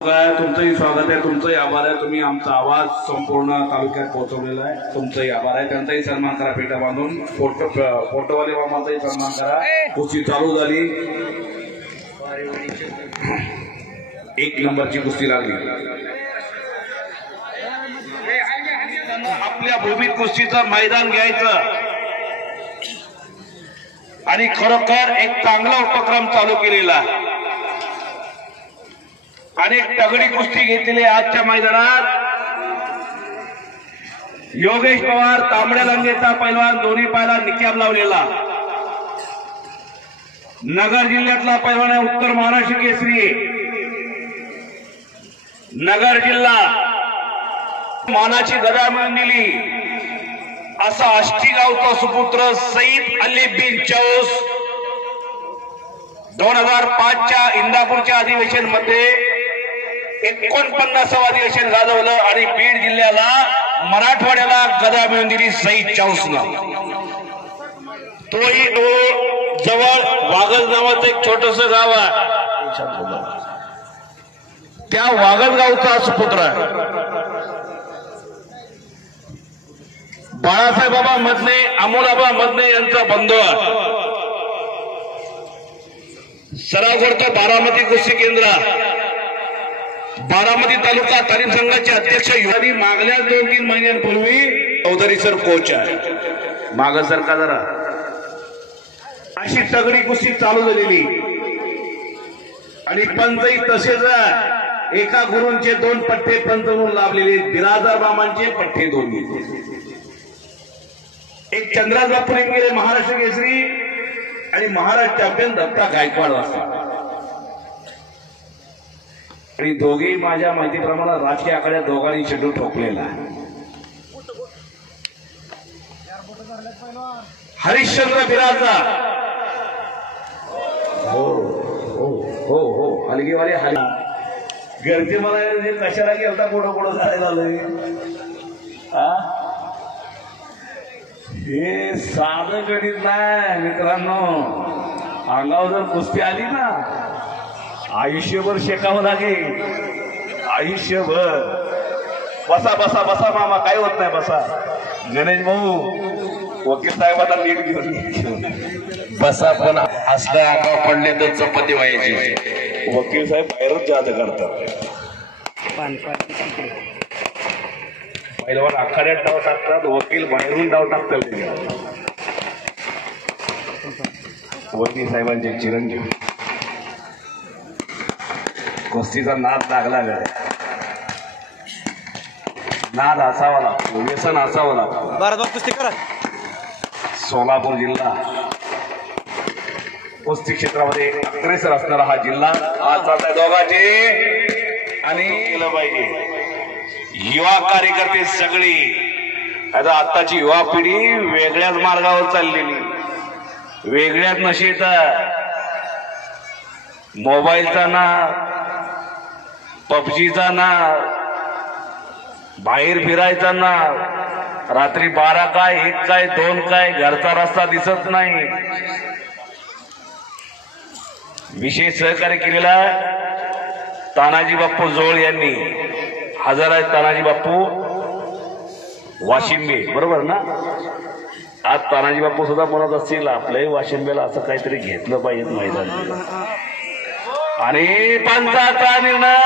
तुमचंही स्वागत आहे, तुमचंही आभार आहे. तुम्ही आमचा आवाज संपूर्ण तालुक्यात पोहोचवलेला आहे. तुमचंही आभार आहे. त्यांचाही सन्मान करा. पेटा बांधून फोटोवाले मामाचाही सन्मान करा. कुस्ती चालू झाली. 1 नंबरची कुस्ती लागली. आपल्या भूमीत कुस्तीचं मैदान घ्यायचं आणि खरोखर एक चांगला उपक्रम चालू केलेला. अनेक तगडी कुस्ती घेतलेली आजच्या मैदानात. योगेश पवार तांबड्या लंगेचा पैलवान दोन्ही पायाला निकाब लावलेला. नगर जिल्ह्यातला पैलवान आहे. उत्तर महाराष्ट्र केसरी नगर जिल्हा मानाची गदा मिळवून दिली असा आष्टी गावचा सुपुत्र सईद अली बिन चौस 2005च्या इंदापूरच्या अधिवेशन मध्ये 49व अधिवेशन गाजवलं आणि बीड जिल्ह्याला मराठवाड्याला गदा मिळवून दिली सईद चौसनं. तोही जवळ वागज नावाचं एक छोटस गाव आहे. त्या वागज गावचा सुपुत्र आहे. बाळासाहेबाबा मधने अमोलाबा मधने यांचा बंधू आहे. सराव करतो बारामती कुस्ती केंद्र. बारामती तालुका तालीम संघाचे अध्यक्ष युवानी मागल्या 2-3 महिन्यांपूर्वी चौधरी सर कोच आहे. माग सरका जरा. अशी तगडी कुस्ती चालू झालेली आणि पंचही तसेच एका गुरूंचे 2 पट्टे पंच म्हणून लाभलेले. बिरादर मामांचे पट्टे 2. एक चंद्राज बापू गेले महाराष्ट्र केसरी आणि महाराष्ट्र चॅम्पियन दत्ता गायकवाड असतात. आणि दोघेही माझ्या माहितीप्रमाणे राजकीय आखाड्यात दोघांनी शेड्यूल ठोकलेला आहे. हरिश्चंद्र बिराजा हो हो हो हो हलगीवाले घरचे मला कशाला गेलता कोडं झालेला हे साधं गणित नाही मित्रांनो. अंगावर जर कुस्ती आली ना आयुष्यभर शेकावं लागेल. आयुष्यभर. बसा बसा बसा मामा काय होत नाही बसा. गणेश भाऊ वकील साहेबांना नीट घेऊन बसा. पण असलं अंगावर पडले तर चपाती व्हायची. वकील साहेब बाहेरच जात करतात. पहिल्यावर आखाड्यात डाव टाकतात. वकील बाहेरून डाव टाकतात. वकील साहेबांचे चिरंजीव. कुस्तीचा नाद लागला ग. नाद असावा लागतो. व्यसन असावं लागतं. कुस्ती करा. सोलापूर जिल्हा कुस्ती क्षेत्रामध्ये अग्रेसर असणारा हा जिल्हा आज चाललाय दोघांचे. आणि केलं पाहिजे. युवा कार्यकर्ते सगळी आता आत्ताची युवा पिढी वेगळ्याच मार्गावर चाललेली. वेगळ्याच नशेत. मोबाईलचा ना पबजीचा ना बाहेर फिरायचा ना. रात्री 12 काय 1 काय 2 काय घरचा रस्ता दिसत नाही. विशेष सहकार्य केलेला तानाजी बाप्पू जोळ यांनी. हजर आहेत तानाजी बाप्पू वाशिंबे बरोबर ना. आज तानाजी बाप्पू सुद्धा म्हणत असतील आपल्याही वाशिंबेला असं काहीतरी घेतलं पाहिजे मैदान. आणि पंचाचा निर्णय